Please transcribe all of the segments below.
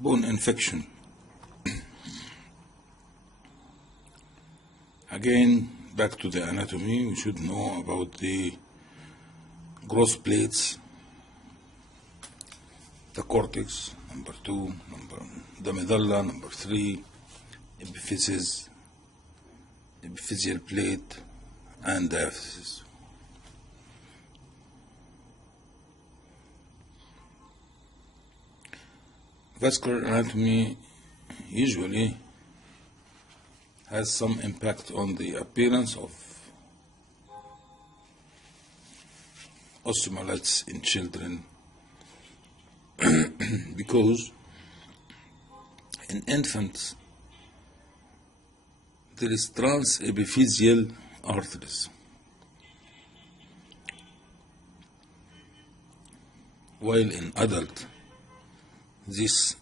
Bone infection. Again, back to the anatomy, we should know about the growth plates, the cortex, number 2, the medulla, number 3, epiphysis, epiphyseal plate, and diaphysis. Vascular anatomy usually has some impact on the appearance of osteomyelitis in children because in infants there is transepiphyseal arteries, while in adult this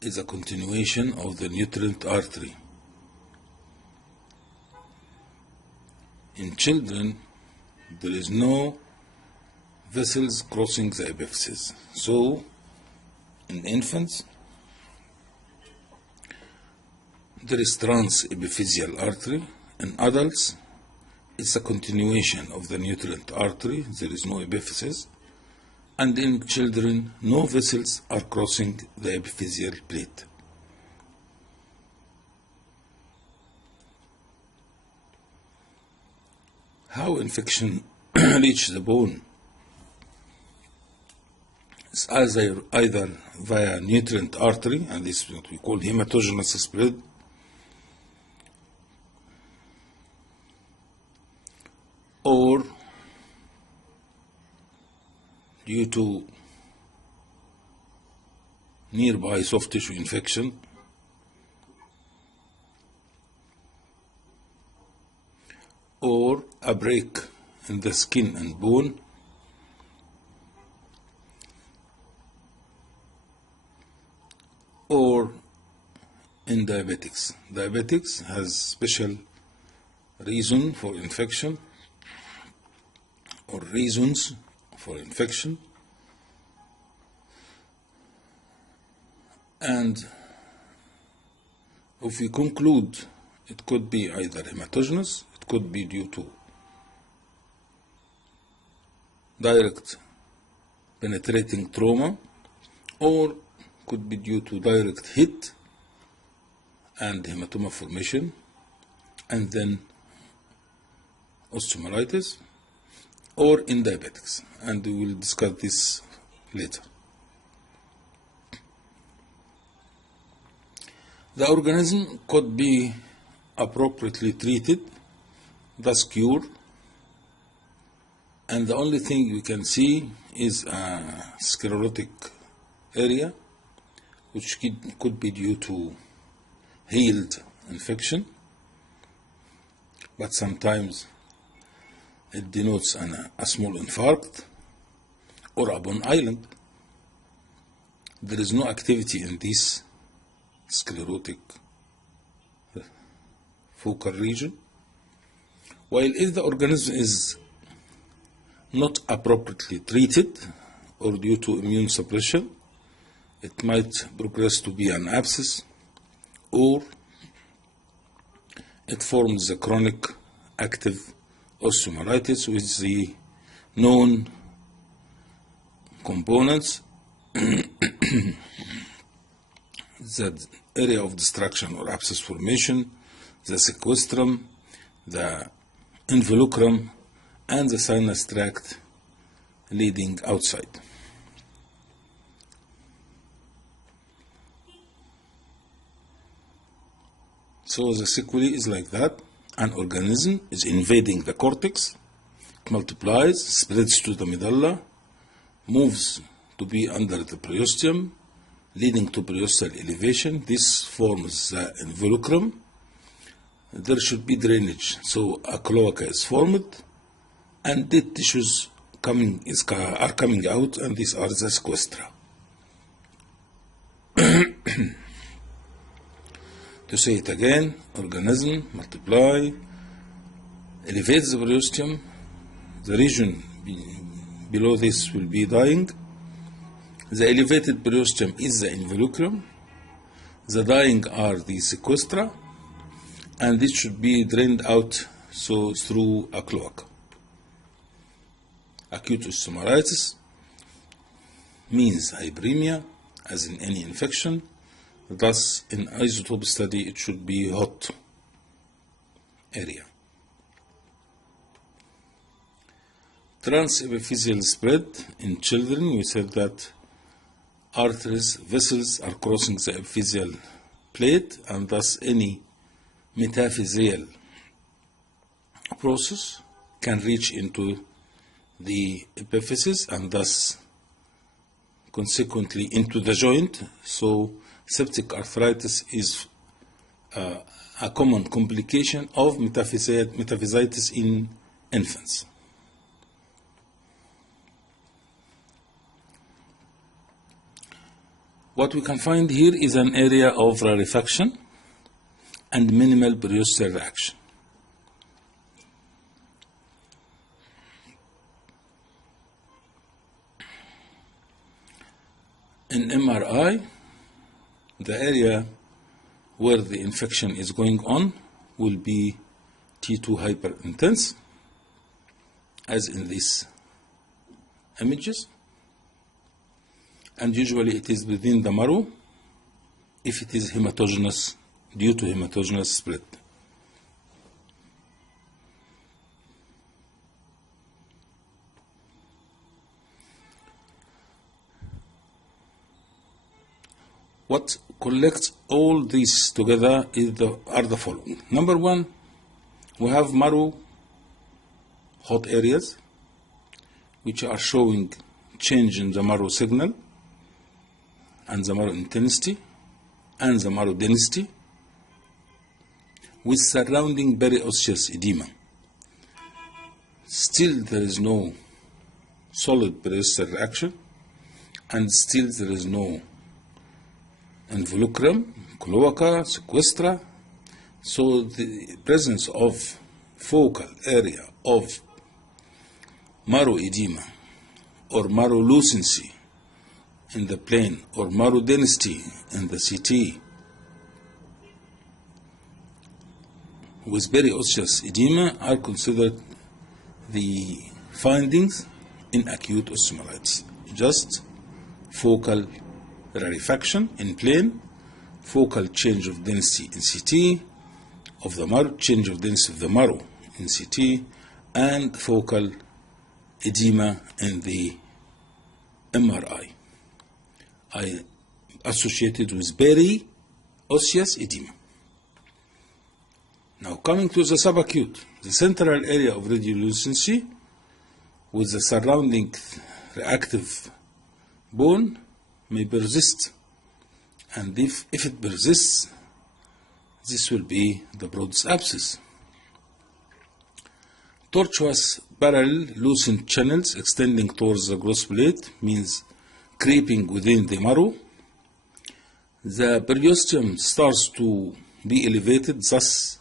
is a continuation of the nutrient artery. In children, there is no vessels crossing the epiphysis. So, in infants, there is transepiphyseal artery. In adults, it's a continuation of the nutrient artery. There is no epiphysis. And in children, no vessels are crossing the epiphyseal plate. How infection reaches the bone is either via nutrient artery, and this is what we call hematogenous spread, or due to nearby soft tissue infection, or a break in the skin and bone, or in diabetics. Diabetics has special reason for infection or reasons for infection, and if we conclude it could be either hematogenous, it could be due to direct penetrating trauma, or could be due to direct hit and hematoma formation, and then osteomyelitis, or in diabetics, and we will discuss this later. The organism could be appropriately treated, thus cured, and the only thing we can see is a sclerotic area, which could be due to healed infection, but sometimes it denotes a small infarct or a bone island. There is no activity in this sclerotic focal region. While if the organism is not appropriately treated or due to immune suppression, it might progress to be an abscess, or it forms a chronic active osteomyelitis with the known components, the area of destruction or abscess formation, the sequestrum, the involucrum, and the sinus tract leading outside. So the sequelae is like that. An organism is invading the cortex, it multiplies, spreads to the medulla, moves to be under the periosteum, leading to periosteal elevation. This forms the involucrum. There should be drainage, so a cloaca is formed, and dead tissues are coming out, and these are the sequestra. To say it again, organism multiply, elevates the periosteum, the region below this will be dying, The elevated periosteum is the involucrum. The dying are the sequestra, and this should be drained out through a cloaca. Acute osteomyelitis means hyperemia, as in any infection. Thus, in isotope study, it should be hot area. Transepiphyseal spread in children, we said that arteries, vessels are crossing the epiphyseal plate, and thus any metaphyseal process can reach into the epiphysis and thus consequently into the joint. So septic arthritis is a common complication of metaphysitis in infants. What we can find here is an area of rarefaction and minimal periosteal reaction. In MRI, the area where the infection is going on will be T2 hyperintense, as in these images, and usually it is within the marrow if it is hematogenous, due to hematogenous spread. What collects all these together are the following. Number one, we have marrow hot areas, which are showing change in the marrow signal and the marrow intensity and the marrow density, with surrounding periosseous edema. Still there is no solid periosteal reaction, and still there is no involucrum, cloaca, sequestra. So the presence of focal area of marrow edema or marrow lucency in the plane or marrow density in the CT with periosseous edema are considered the findings in acute osteomyelitis. Just focal rarefaction in plane, focal change of density in CT of the marrow, change of density of the marrow in CT, and focal edema in the MRI, associated with periosseous edema. Now coming to the subacute, the central area of radiolucency with the surrounding reactive bone may persist, and if it persists, this will be the Broad's abscess. Tortuous parallel lucent channels extending towards the gross plate means creeping within the marrow. The periosteum starts to be elevated, thus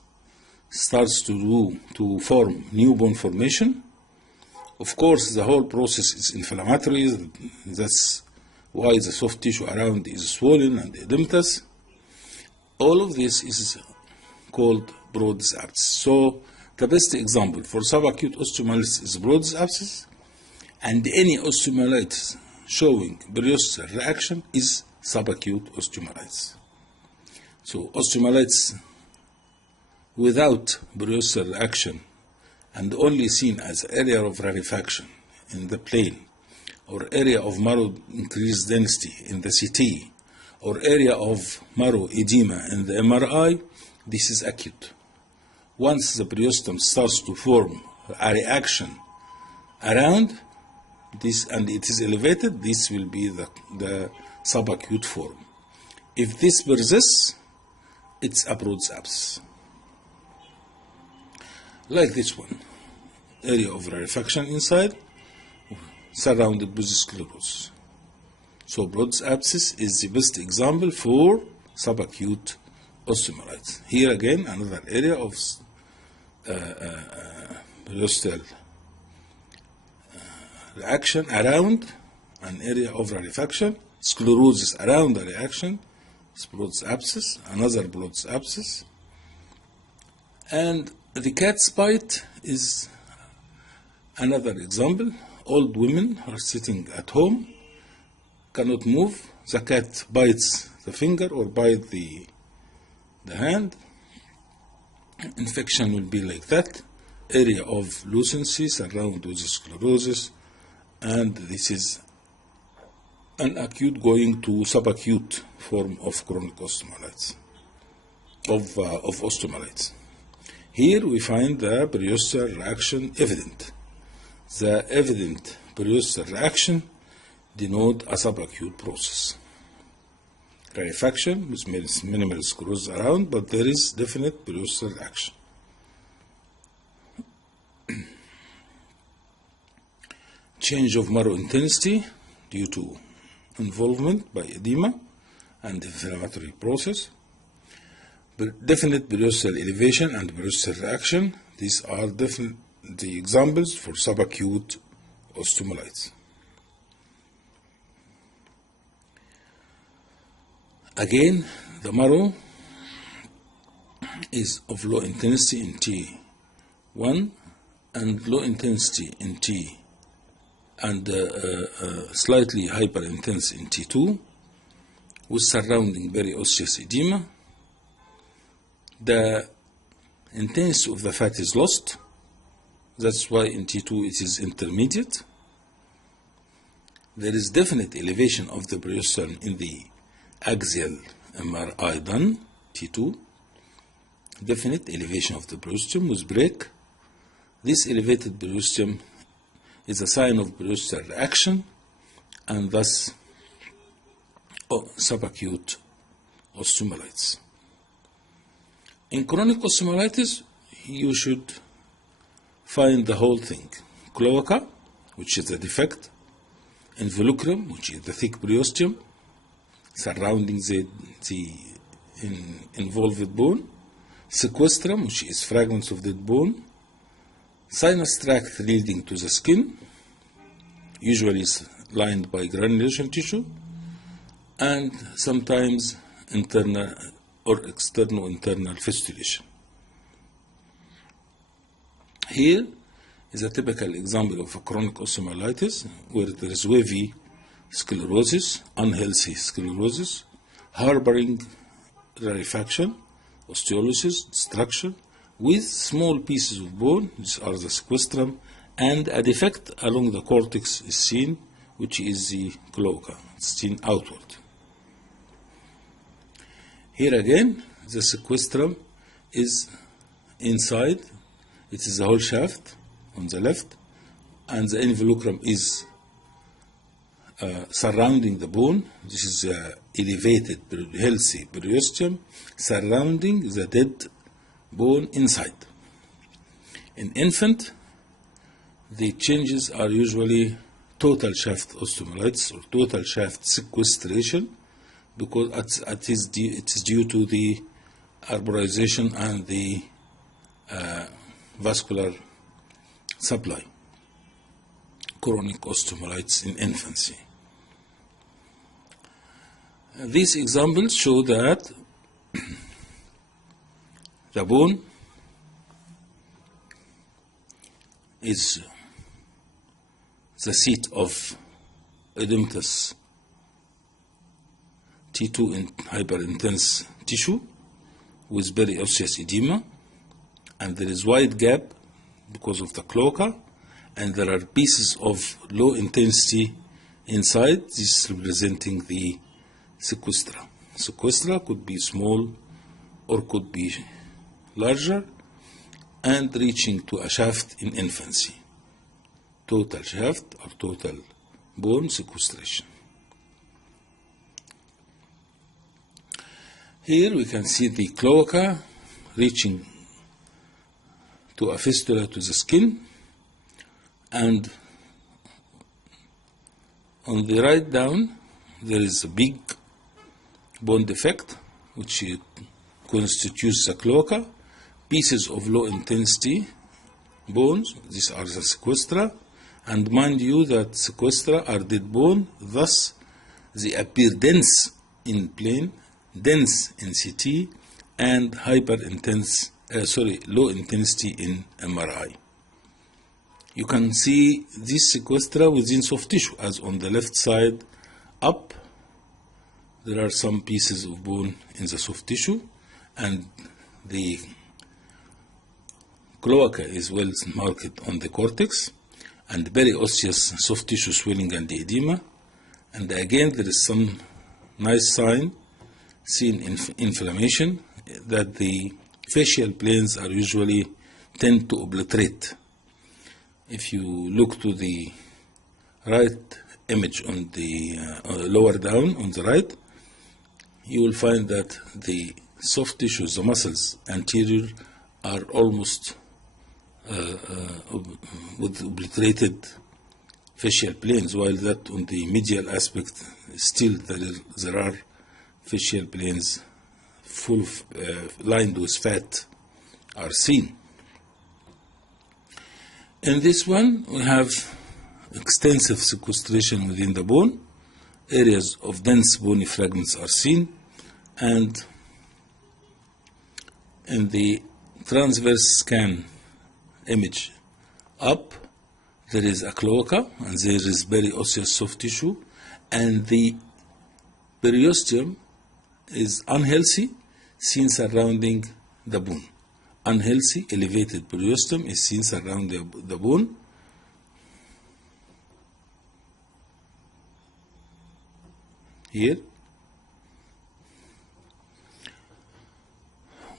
starts to form new bone formation. Of course, the whole process is inflammatory. That's why the soft tissue around is swollen and edematous. All of this is called Broad's abscess. So the best example for subacute osteomyelitis is Broad's abscess, and any osteomyelitis showing periosteal reaction is subacute osteomyelitis. So osteomyelitis without periosteal reaction and only seen as area of rarefaction in the plane, or area of marrow increased density in the CT, or area of marrow edema in the MRI, this is acute. Once the periosteum starts to form a reaction around this and it is elevated, this will be the subacute form. If this persists, it's a Broad's abscess. Like this one, area of rarefaction inside, surrounded with sclerosis. So Broad's abscess is the best example for subacute osteomyelitis. Here again, another area of periosteal reaction around an area of rarefaction, sclerosis around the reaction, Broad's abscess, another Broad's abscess. And the cat's bite is another example. Old women are sitting at home, cannot move. The cat bites the finger or bites the hand. Infection will be like that. Area of lucency surrounded with sclerosis, and this is an acute going to subacute form of chronic osteomyelitis, of osteomyelitis. Here we find the periosteal reaction evident. The evident periosteal reaction denote a subacute process. Rarefaction with minimal sclerosis around, but there is definite periosteal reaction. Change of marrow intensity due to involvement by edema and inflammatory process. Definite periosteal elevation and periosteal reaction. These are the examples for subacute osteomyelitis. Again, the marrow is of low intensity in T1 and low intensity in T and slightly hyper intense in T2 with surrounding periosseous edema. The intensity of the fat is lost. That's why in T2 it is intermediate. There is definite elevation of the periosteum in the axial MRI done, T2. Definite elevation of the periosteum with break. This elevated periosteum is a sign of periosteal reaction and thus subacute osteomyelitis. In chronic osteomyelitis, you should find the whole thing. Cloaca, which is a defect, involucrum, which is the thick periosteum surrounding the involved bone, sequestrum, which is fragments of dead bone, sinus tract leading to the skin, usually lined by granulation tissue, and sometimes internal or external internal fistulation. Here is a typical example of a chronic osteomyelitis where there is wavy sclerosis, unhealthy sclerosis, harboring rarefaction, osteolysis, destruction, with small pieces of bone, these are the sequestrum, and a defect along the cortex is seen, which is the cloaca, it's seen outward. Here again, the sequestrum is inside, it is the whole shaft on the left, and the involucrum is surrounding the bone. This is the elevated, healthy periosteum surrounding the dead bone inside. In infant, the changes are usually total shaft osteomyelitis or total shaft sequestration, because it is due to the arborization and the vascular supply. Chronic osteomyelitis in infancy. These examples show that the bone is the seat of edematous T2 in hyperintense tissue with periosseous edema, and there is wide gap because of the cloaca, and there are pieces of low intensity inside, this representing the sequestra. Sequestra could be small or could be larger and reaching to a shaft in infancy. Total shaft or total bone sequestration. Here we can see the cloaca reaching to a fistula to the skin, and on the right down there is a big bone defect which constitutes the cloaca, pieces of low intensity bones, these are the sequestra, And mind you that sequestra are dead bone, thus they appear dense in plane, dense in CT, and low intensity in MRI. You can see this sequestra within soft tissue, as on the left side up, there are some pieces of bone in the soft tissue, and the cloaca is well marked on the cortex, and periosseous soft tissue swelling and edema. And again, there is some nice sign seen in inflammation that the facial planes are usually tend to obliterate. If you look to the right image on the lower down on the right, you will find that the soft tissues, the muscles anterior, are almost with obliterated facial planes, while that on the medial aspect still there are facial planes full of lined with fat are seen. In this one, we have extensive sequestration within the bone. Areas of dense bony fragments are seen, and in the transverse scan image up, there is a cloaca and there is periosseous soft tissue, and the periosteum is unhealthy, seen surrounding the bone. Unhealthy, elevated periosteum is seen surrounding the bone. Here.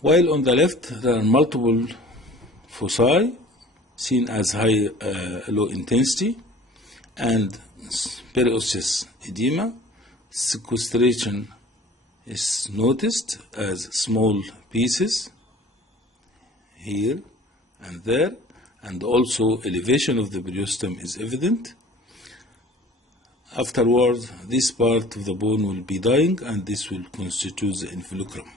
While on the left, there are multiple foci seen as low intensity, and periosseous edema. Sequestration is noticed as small pieces here and there, and also elevation of the periosteum is evident. Afterwards, this part of the bone will be dying, and this will constitute the involucrum.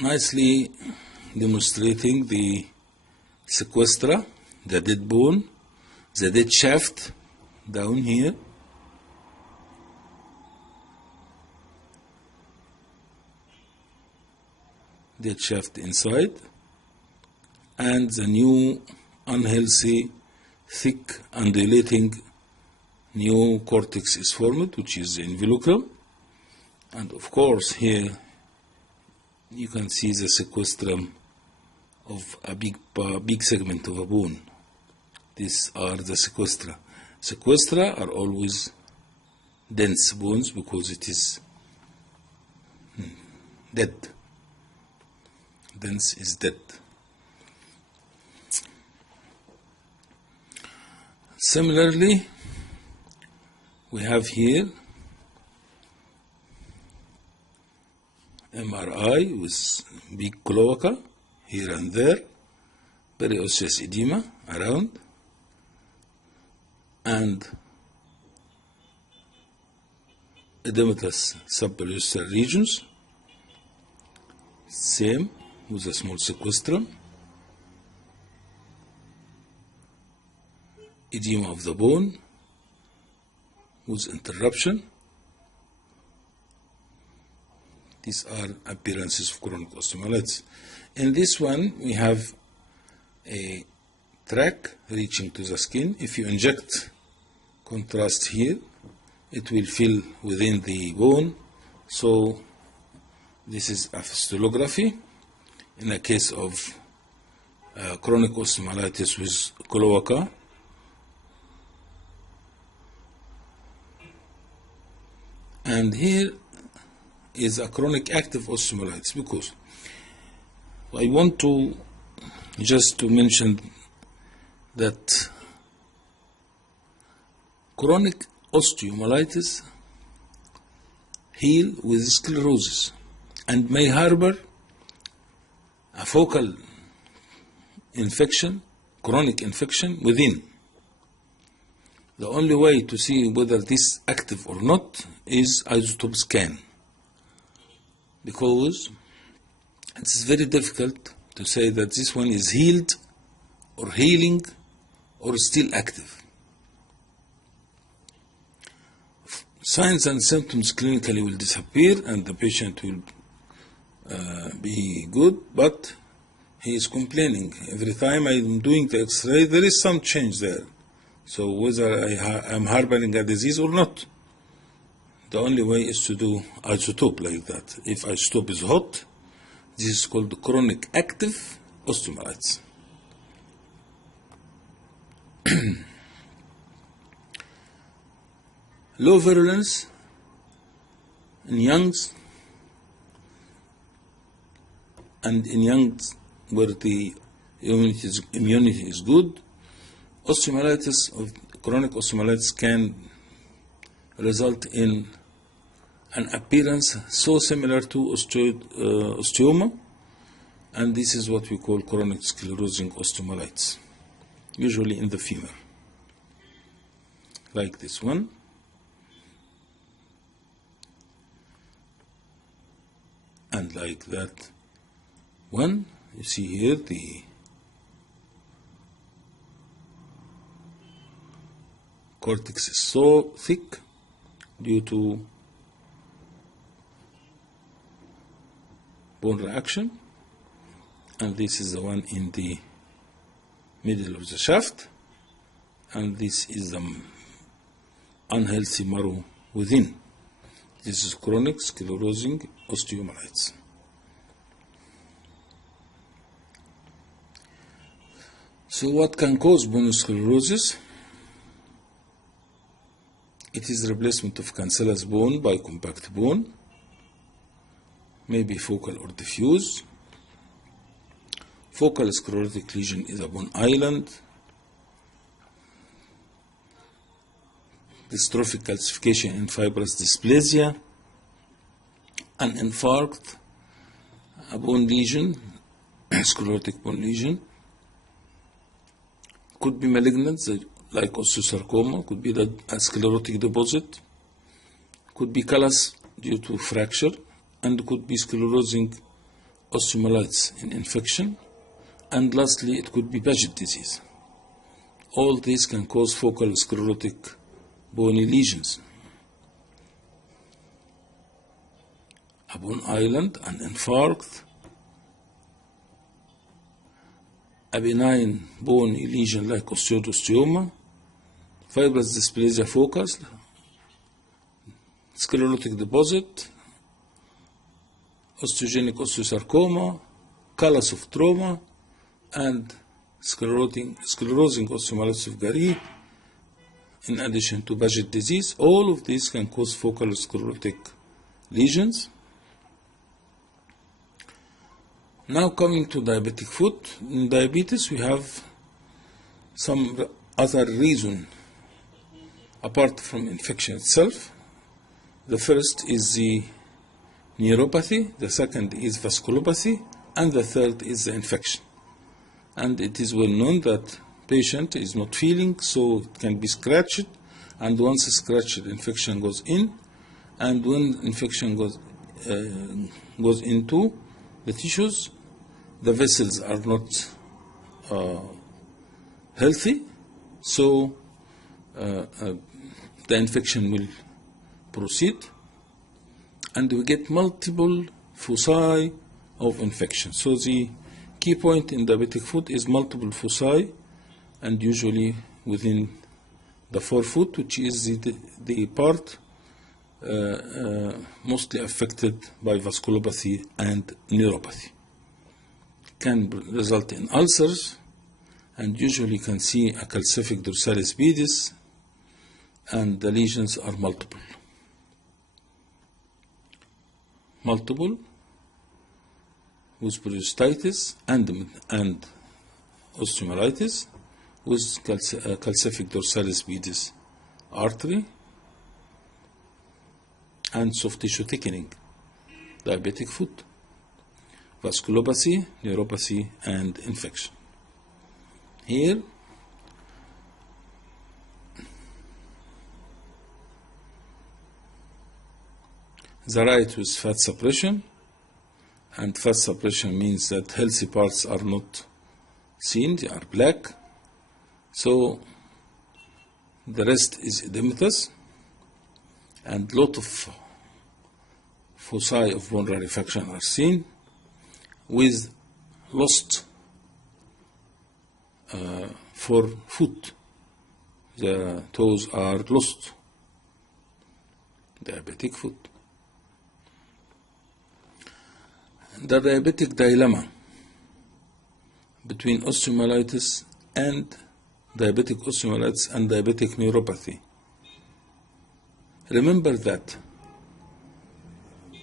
Nicely demonstrating the sequestra, the dead bone, the dead shaft down here, dead shaft inside, and the new unhealthy, thick, undulating new cortex is formed, which is the involucrum. And of course, here you can see the sequestrum of a big segment of a bone. These are the sequestra. Sequestra are always dense bones because it is dead. Dense is dead. Similarly, we have here MRI with big cloaca here and there, periosseous edema around, and edematous subperiosteal regions, same with a small sequestrum, edema of the bone with interruption. These are appearances of chronic osteomyelitis. In this one, we have a track reaching to the skin. If you inject contrast here, it will fill within the bone. So this is a fistulography in a case of chronic osteomyelitis with cloaca. And here is a chronic active osteomyelitis, because I want to just to mention that chronic osteomyelitis heal with sclerosis and may harbor a focal infection, chronic infection within. The only way to see whether this is active or not is isotope scan, because it's very difficult to say that this one is healed or healing or still active. Signs and symptoms clinically will disappear and the patient will be good, but he is complaining. Every time I'm doing the X-ray, there is some change there. So whether I'm harboring a disease or not, the only way is to do isotope like that. If isotope is hot, this is called chronic active osteomyelitis. Low virulence in youngs, and in youngs where the immunity is good, osteomyelitis or chronic osteomyelitis can result in an appearance so similar to osteoma, and this is what we call chronic sclerosing osteomyelitis, usually in the femur, like this one. And like that one, you see here the cortex is so thick due to bone reaction, and this is the one in the middle of the shaft, and this is the unhealthy marrow within. This is chronic sclerosing osteomyelitis. So what can cause bone sclerosis? It is replacement of cancellous bone by compact bone, maybe focal or diffuse. Focal sclerotic lesion is a bone island. Dystrophic calcification in fibrous dysplasia, an infarct, a bone lesion, sclerotic bone lesion, could be malignant, like osteosarcoma, could be a sclerotic deposit, could be callus due to fracture, and could be sclerosing osteomyelitis in infection, and lastly, it could be Paget disease. All these can cause focal sclerotic bony lesions. A bone island, an infarct, a benign bony lesion like osteoma, fibrous dysplasia focus, sclerotic deposit, osteogenic osteosarcoma, callus of trauma, and sclerosing osteomyelitis of Gari, in addition to Paget disease. All of these can cause focal sclerotic lesions. Now coming to diabetic foot. In diabetes we have some other reason apart from infection itself. The first is the neuropathy, the second is vasculopathy, and the third is the infection. And it is well known that patient is not feeling, so it can be scratched, and once scratched, infection goes in, and when infection goes into the tissues, the vessels are not healthy, so the infection will proceed, and we get multiple foci of infection. So the key point in diabetic foot is multiple foci, and usually within the forefoot, which is the part mostly affected by vasculopathy and neuropathy. Can result in ulcers, and usually can see a calcific dorsalis pedis, and the lesions are multiple. Multiple with prostatitis and osteomyelitis, with calcific dorsalis pedis artery, and soft tissue thickening, diabetic foot, vasculopathy, neuropathy, and infection. Here, the right with fat suppression, and fat suppression means that healthy parts are not seen, they are black. So the rest is edematous, and lot of foci of bone rarefaction are seen with lost for foot. The toes are lost. Diabetic foot. The diabetic dilemma between osteomyelitis and diabetic osteomyelitis and diabetic neuropathy. Remember that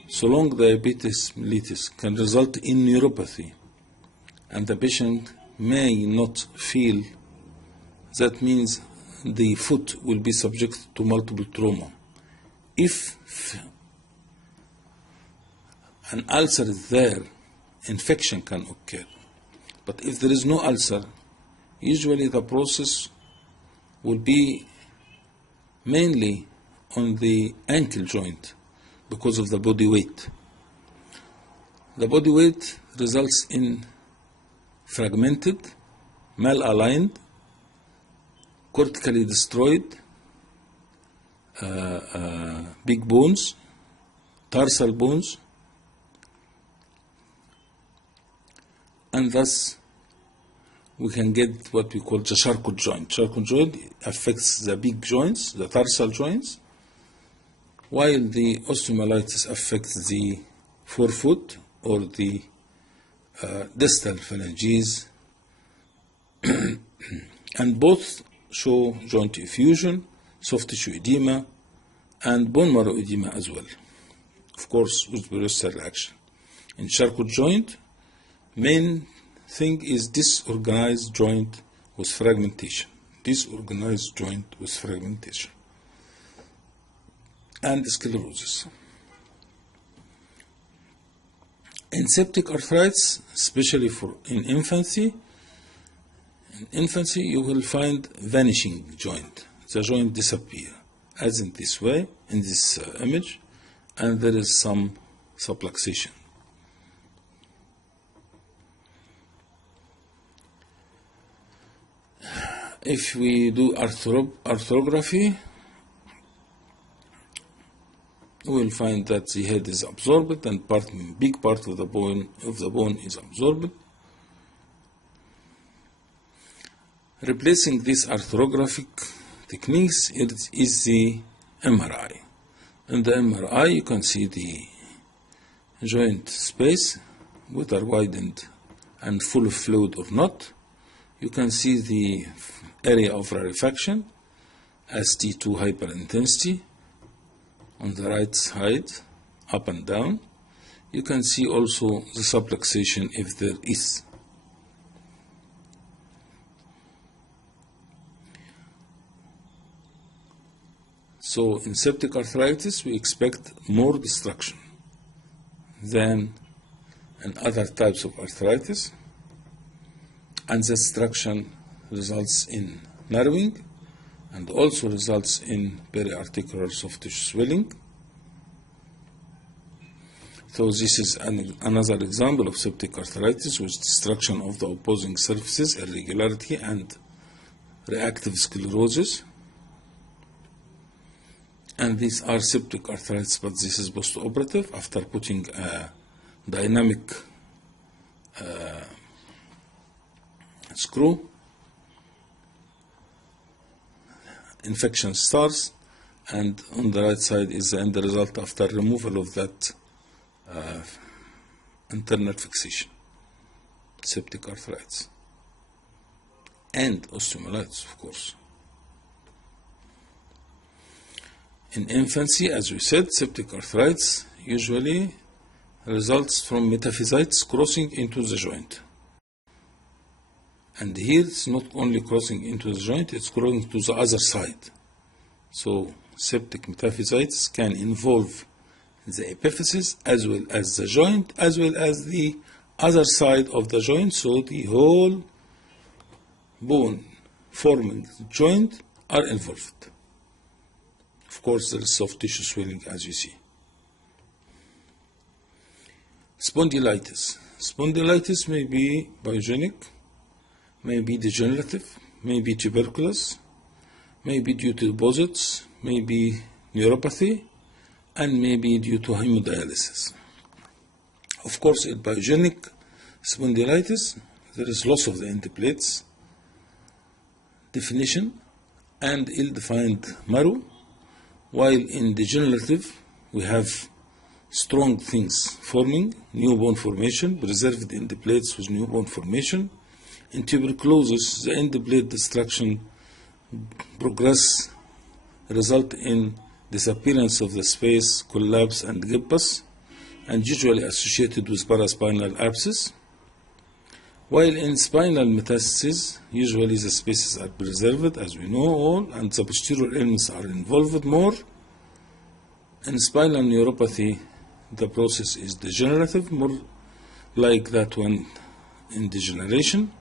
so long diabetes mellitus can result in neuropathy and the patient may not feel, that means the foot will be subject to multiple trauma. If an ulcer is there, infection can occur. But if there is no ulcer, usually the process will be mainly on the ankle joint because of the body weight. The body weight results in fragmented, malaligned, cortically destroyed big bones, tarsal bones, and thus we can get what we call the Charcot joint. Charcot joint affects the big joints, the tarsal joints, while the osteomyelitis affects the forefoot or the distal phalanges, and both show joint effusion, soft tissue edema, and bone marrow edema as well, of course with peroxidase reaction. In Charcot joint, main thing is disorganized joint with fragmentation. Disorganized joint with fragmentation and sclerosis. In septic arthritis, especially in infancy, you will find vanishing joint. The joint disappear, as in this way, in this image, and there is some subluxation. If we do arthrography, we will find that the head is absorbed and big part of the bone is absorbed. Replacing these arthrographic techniques is the MRI. In the MRI, you can see the joint space, whether widened and full of fluid or not. You can see the area of rarefaction as T2 hyperintensity on the right side, up and down. You can see also the subluxation if there is. So in septic arthritis, we expect more destruction than in other types of arthritis, and the destruction results in narrowing and also results in periarticular soft tissue swelling. So this is another example of septic arthritis with destruction of the opposing surfaces, irregularity, and reactive sclerosis. And these are septic arthritis, but this is post-operative after putting a dynamic screw. Infection starts, and on the right side is the end result after removal of that internal fixation. Septic arthritis and osteomyelitis, of course. In infancy, as we said, septic arthritis usually results from metaphysitis crossing into the joint. And here it's not only crossing into the joint, it's crossing to the other side. So septic metaphysitis can involve the epiphysis as well as the joint, as well as the other side of the joint, so the whole bone forming joint are involved. Of course, there is soft tissue swelling, as you see. Spondylitis. Spondylitis may be pyogenic, may be degenerative, may be tuberculous, may be due to deposits, may be neuropathy, and may be due to hemodialysis. Of course, in pyogenic spondylitis, there is loss of the end plates, definition, and ill-defined marrow, while in degenerative, we have strong things forming, new bone formation, preserved end plates with new bone formation. In tuberculosis, the end plate destruction progress result in disappearance of the space, collapse, and gibbous, and usually associated with paraspinal abscess. While in spinal metastasis, usually the spaces are preserved, as we know all, and the posterior elements are involved more. In spinal neuropathy, the process is degenerative, more like that one in degeneration.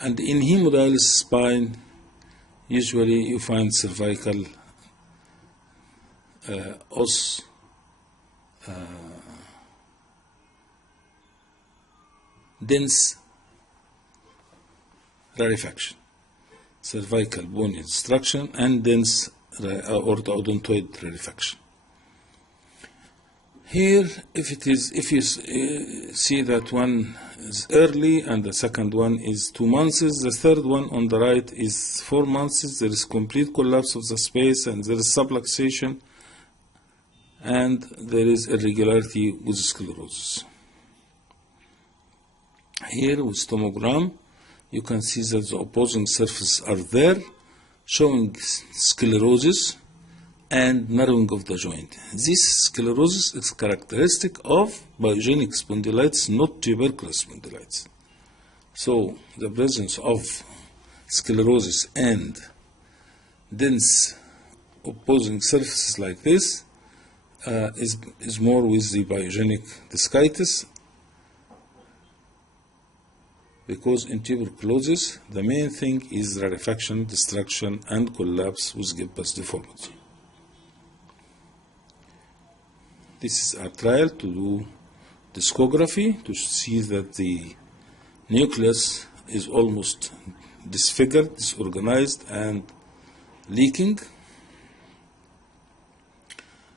And in hemodialysis spine, usually you find cervical os dense rarefaction, cervical bone destruction, and dense orthodontoid rarefaction. Here, if you see that one is early and the second one is 2 months, the third one on the right is 4 months, there is complete collapse of the space and there is subluxation and there is irregularity with sclerosis. Here with tomogram, you can see that the opposing surfaces are there, showing sclerosis and narrowing of the joint. This sclerosis is characteristic of pyogenic spondylitis, not tuberculous spondylitis. So the presence of sclerosis and dense opposing surfaces like this is more with the pyogenic discitis, because in tuberculosis the main thing is rarefaction, destruction, and collapse with gibbous deformity. This is a trial to do discography to see that the nucleus is almost disfigured, disorganized, and leaking.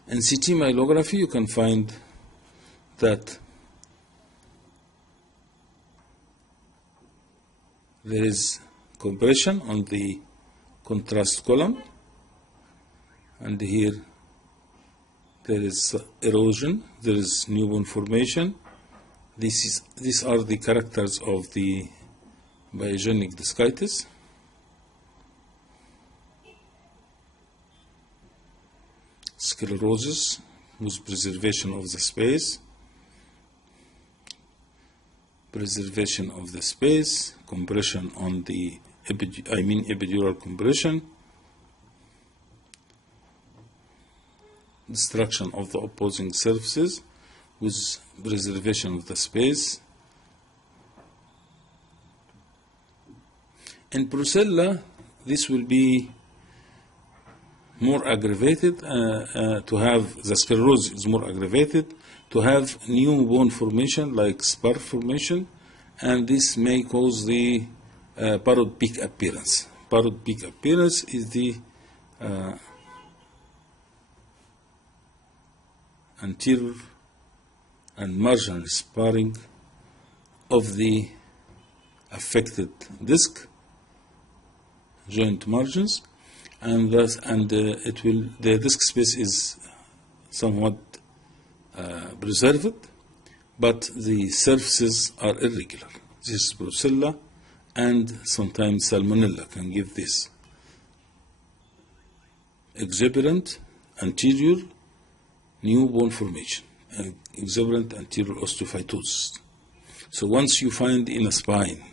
In CT myelography, you can find that there is compression on the contrast column, and here there is erosion, there is new bone formation. These are the characters of the pyogenic discitis. Sclerosis with preservation of the space, compression on the epidural compression, destruction of the opposing surfaces with preservation of the space. In brucella, this will be more aggravated, to have the sclerosis is more aggravated, to have new bone formation like spur formation, and this may cause the parrot beak appearance. Parrot beak appearance is the anterior and marginal sparring of the affected disc, joint margins, and the disc space is somewhat preserved, but the surfaces are irregular. This is brucella, and sometimes salmonella can give this exuberant anterior new bone formation, exuberant anterior osteophytosis. So once you find in a spine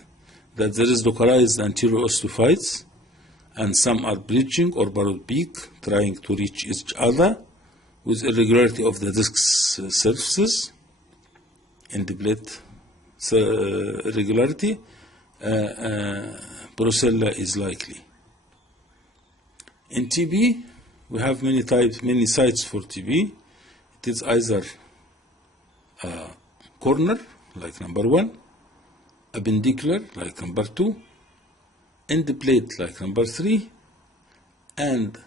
that there is localized anterior osteophytes, and some are breaching or parrot beak trying to reach each other with irregularity of the disc surfaces, end plate irregularity, brucella is likely. In TB, we have many sites for TB. It is either corner, like number 1, appendicular, like number 2, end plate, like number 3, and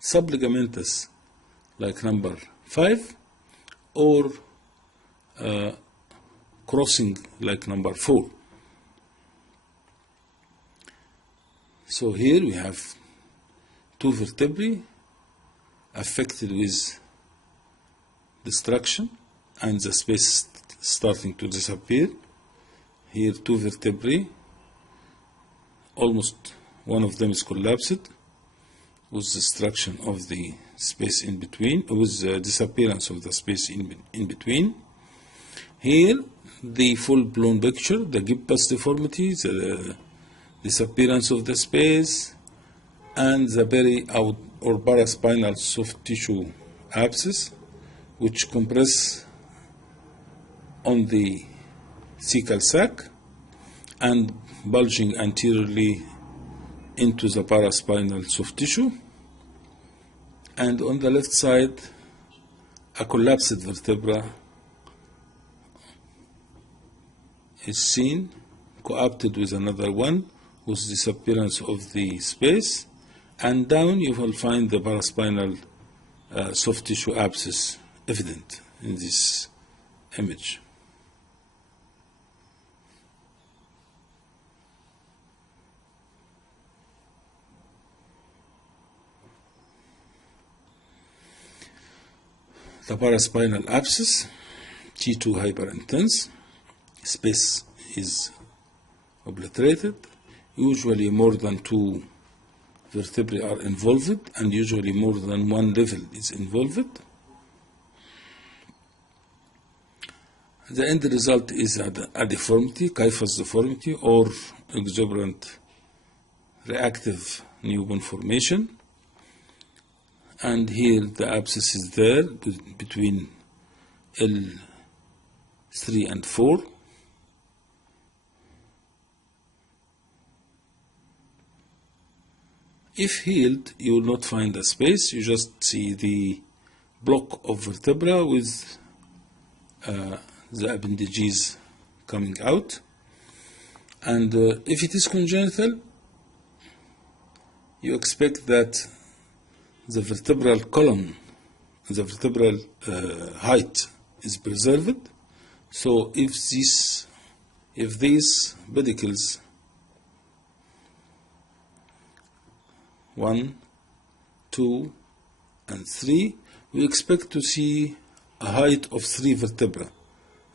subligamentous, like number 5, or crossing, like number 4. So here we have 2 vertebrae affected with destruction and the space starting to disappear. Here 2 vertebrae, almost one of them is collapsed with destruction of the space in between, with the disappearance of the space in between. Here the full-blown picture, the gibbous deformity, the disappearance of the space, and the peri-out or paraspinal soft tissue abscess, which compress on the cecal sac and bulging anteriorly into the paraspinal soft tissue. And on the left side, a collapsed vertebra is seen, co-opted with another one, with disappearance of the space, and down you will find the paraspinal soft tissue abscess evident in this image. The paraspinal abscess, T2 hyperintense, space is obliterated, usually more than 2 vertebrae are involved, and usually more than 1 level is involved. The end result is a deformity, kyphus deformity, or exuberant reactive newborn formation. And here the abscess is there between L3 and 4. If healed, you will not find a space, you just see the block of vertebra with the appendages coming out. And if it is congenital, you expect that the vertebral column, the vertebral height is preserved. So if these pedicles 1, 2, and 3, we expect to see a height of 3 vertebrae,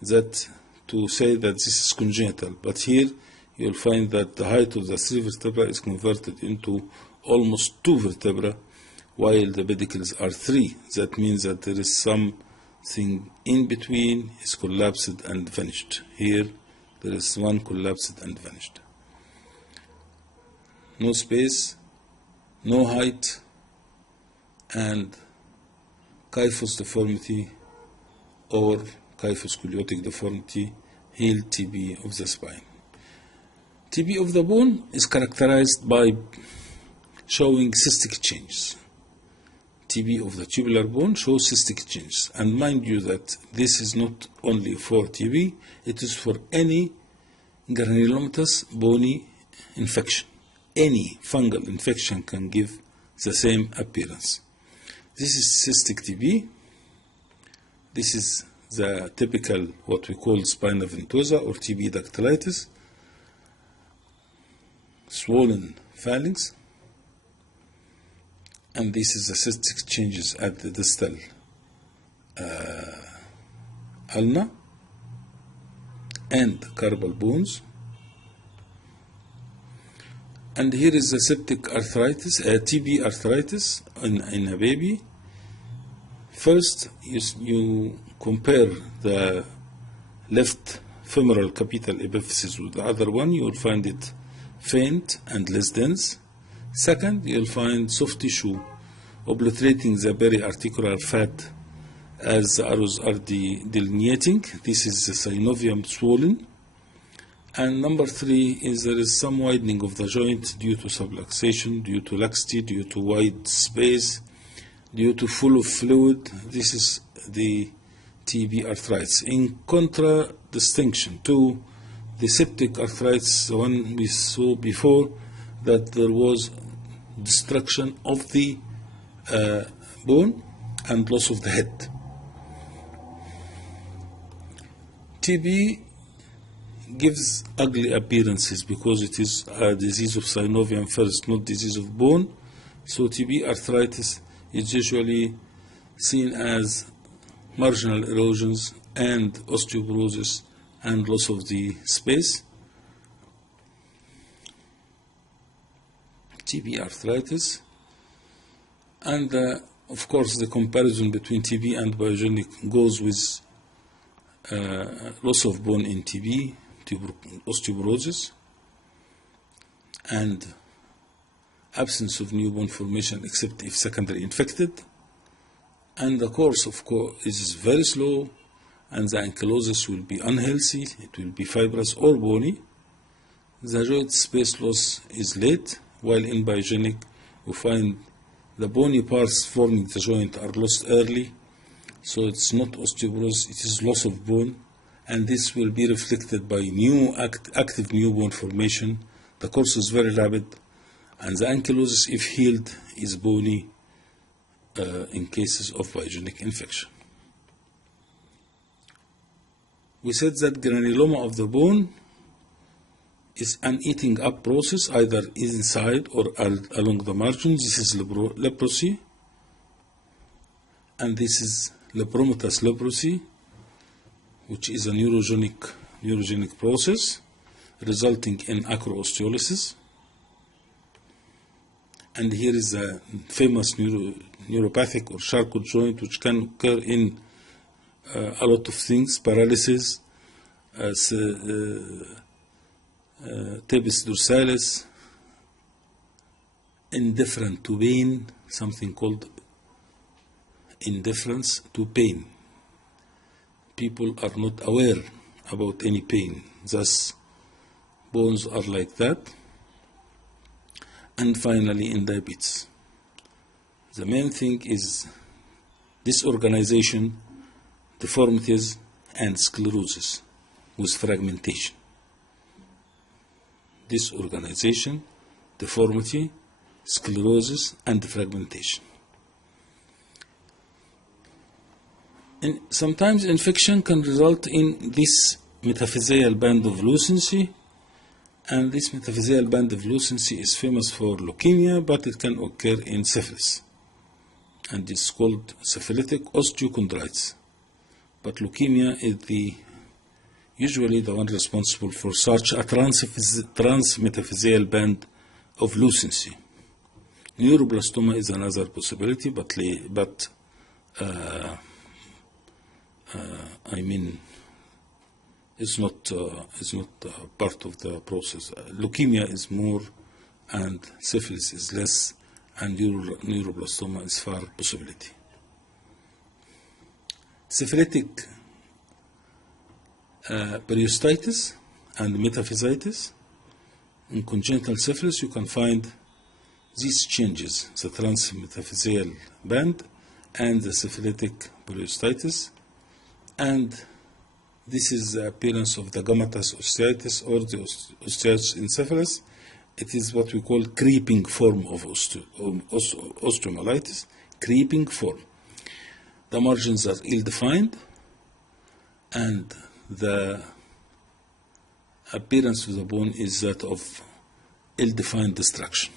that to say that this is congenital. But here you'll find that the height of the 3 vertebrae is converted into almost 2 vertebrae, while the pedicles are 3. That means that there is something in between is collapsed and vanished. Here there is one collapsed and vanished. No space, no height, and kyphus deformity or kyphoscoliotic deformity, heel TB of the spine. TB of the bone is characterized by showing cystic changes. TB of the tubular bone shows cystic changes. And mind you that this is not only for TB, it is for any granulomatous bony infection. Any fungal infection can give the same appearance. This is cystic TB. This is the typical, what we call spina ventosa or TB dactylitis, swollen phalanx. And this is the cystic changes at the distal ulna and carpal bones. And here is the septic arthritis, TB arthritis in a baby. First, you compare the left femoral capital epiphysis with the other one, you will find it faint and less dense. Second, you'll find soft tissue obliterating the periarticular fat as the arrows are delineating. This is the synovium swollen. And number 3 is there is some widening of the joint due to subluxation, due to laxity, due to wide space, due to full of fluid. This is the TB arthritis. In contradistinction to the septic arthritis, the one we saw before, that there was destruction of the bone and loss of the head. TB gives ugly appearances because it is a disease of synovium first, not disease of bone. So TB arthritis is usually seen as marginal erosions and osteoporosis and loss of the space. TB arthritis, and of course the comparison between TB and biogenic goes with loss of bone in TB, osteoporosis, and absence of new bone formation except if secondary infected, and the course of course is very slow, and the ankylosis will be unhealthy, it will be fibrous or bony. The joint space loss is late, while in biogenic we find the bony parts forming the joint are lost early, so it's not osteoporosis, it is loss of bone, and this will be reflected by new active new bone formation. The course is very rapid, and the ankylosis, if healed, is bony in cases of biogenic infection. We said that granuloma of the bone is an eating up process, either inside or along the margins. This is leprosy, and this is lepromatous leprosy, which is a neurogenic process resulting in acroosteolysis. And here is a famous neuropathic or Charcot joint, which can occur in a lot of things: paralysis, tabes dorsalis, indifferent to pain, something called indifference to pain. People are not aware about any pain, thus bones are like that. And finally, in diabetes, the main thing is disorganization, deformities, and sclerosis with fragmentation. Disorganization, deformity, sclerosis, and fragmentation. And sometimes infection can result in this metaphyseal band of lucency, and this metaphyseal band of lucency is famous for leukemia, but it can occur in syphilis, and it's called syphilitic osteochondritis. But leukemia is usually the one responsible for such a transmetaphyseal band of lucency. Neuroblastoma is another possibility, but it's not part of the process. Leukemia is more, and syphilis is less, and neuroblastoma is far possibility. Syphilitic periostitis and metaphysitis. In congenital syphilis, you can find these changes: the transmetaphyseal band and the syphilitic periostitis, and this is the appearance of the gummatous osteitis or the osteitis in syphilis. It is what we call creeping form of osteomyelitis, creeping form. The margins are ill-defined, and the appearance of the bone is that of ill-defined destruction.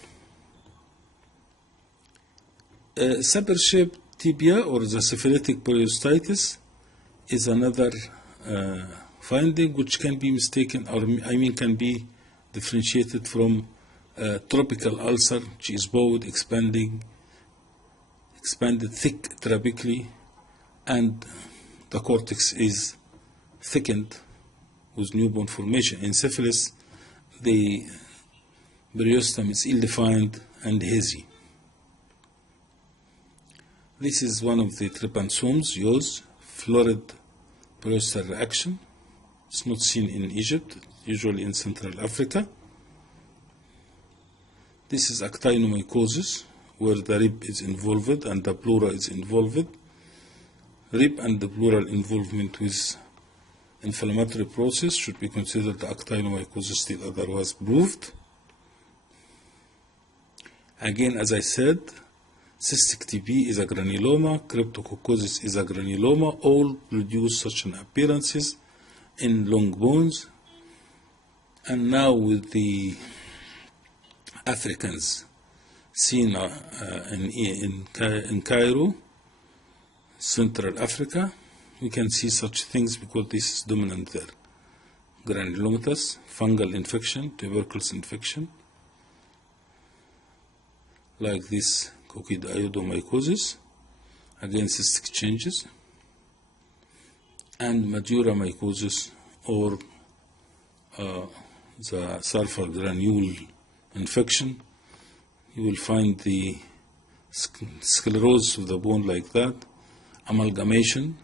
Sapper-shaped tibia or the syphilitic periostitis is another finding which can be mistaken, or can be differentiated from tropical ulcer, which is bowed, expanded thick trabecally, and the cortex is thickened with new bone formation. In syphilis, the periostom is ill-defined and hazy. This is one of the trypanosomes, yaws, florid periostal reaction. It's not seen in Egypt, usually in Central Africa. This is actinomycosis, where the rib is involved and the pleura is involved. Rib and the pleural involvement with inflammatory process should be considered actinomycosis till otherwise proved. Again, as I said, cystic TB is a granuloma, cryptococcosis is a granuloma, all produce such an appearances in long bones. And now with the Africans seen in Cairo, Central Africa, we can see such things because this is dominant there. Granulomatous, fungal infection, tuberculous infection, like this coccidioidomycosis, again cystic changes, and Madura mycosis or the sulfur granule infection. You will find the sclerosis of the bone like that, amalgamation,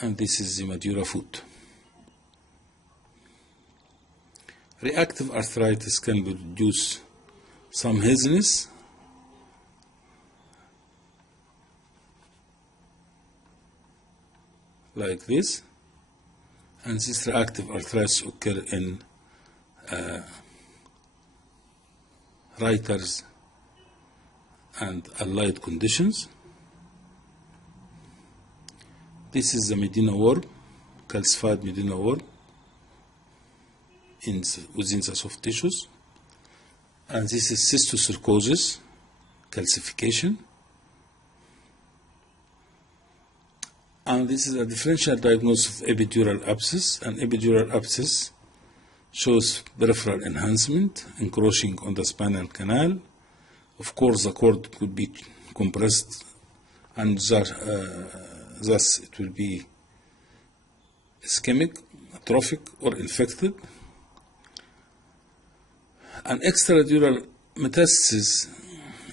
and this is the Madura foot. Reactive arthritis can produce some haziness, like this, and this reactive arthritis occur in writers and allied conditions. This is the Medina worm, calcified Medina worm within the soft tissues. And this is cysticercosis, calcification. And this is a differential diagnosis of epidural abscess. An epidural abscess shows peripheral enhancement, encroaching on the spinal canal. Of course, the cord could be compressed, and thus it will be ischemic, atrophic, or infected. An extradural metastasis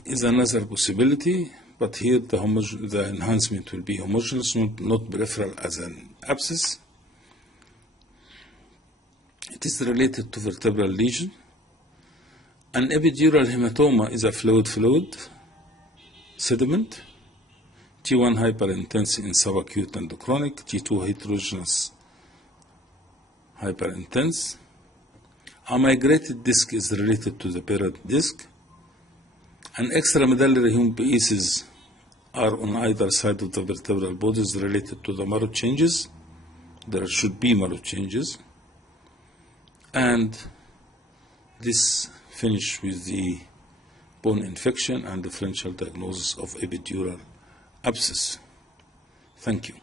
is another possibility, but here the enhancement will be homogeneous, not peripheral as an abscess. It is related to vertebral lesion. An epidural hematoma is a fluid sediment. T1 hyperintense in subacute and chronic, T2 heterogeneous hyperintense. A migrated disc is related to the parent disc. And extramedullary hematopoiesis are on either side of the vertebral bodies related to the marrow changes. There should be marrow changes. And this finish with the bone infection and differential diagnosis of epidural abscess. Thank you.